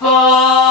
polu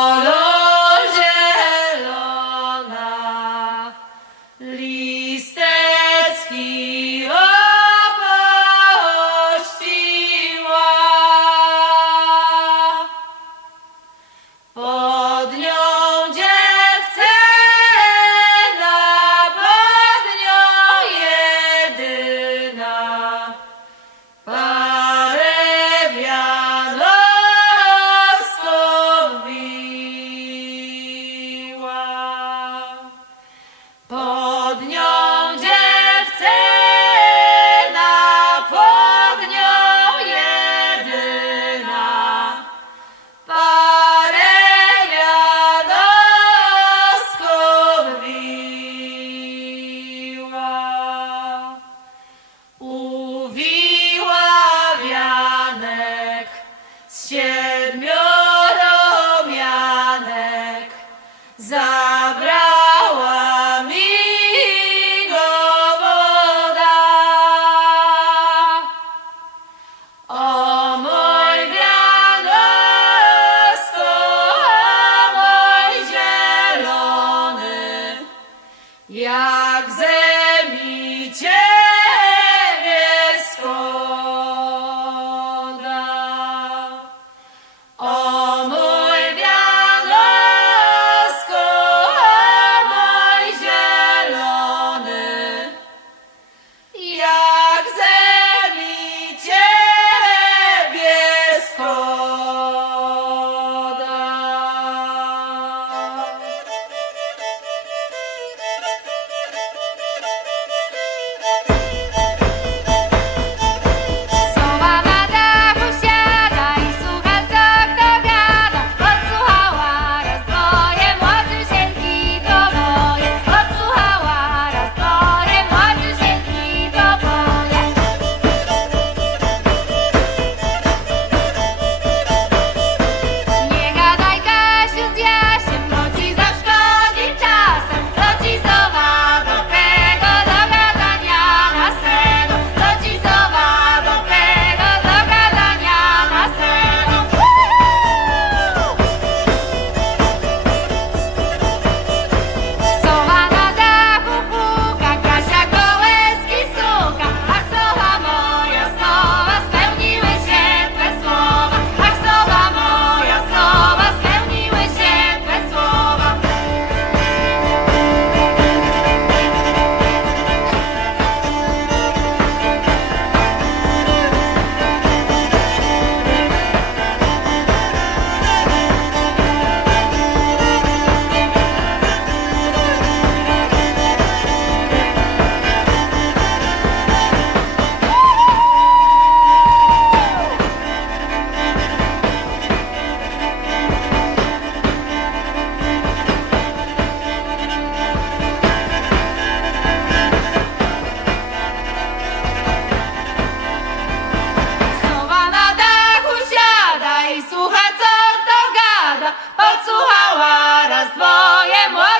Twoje młode.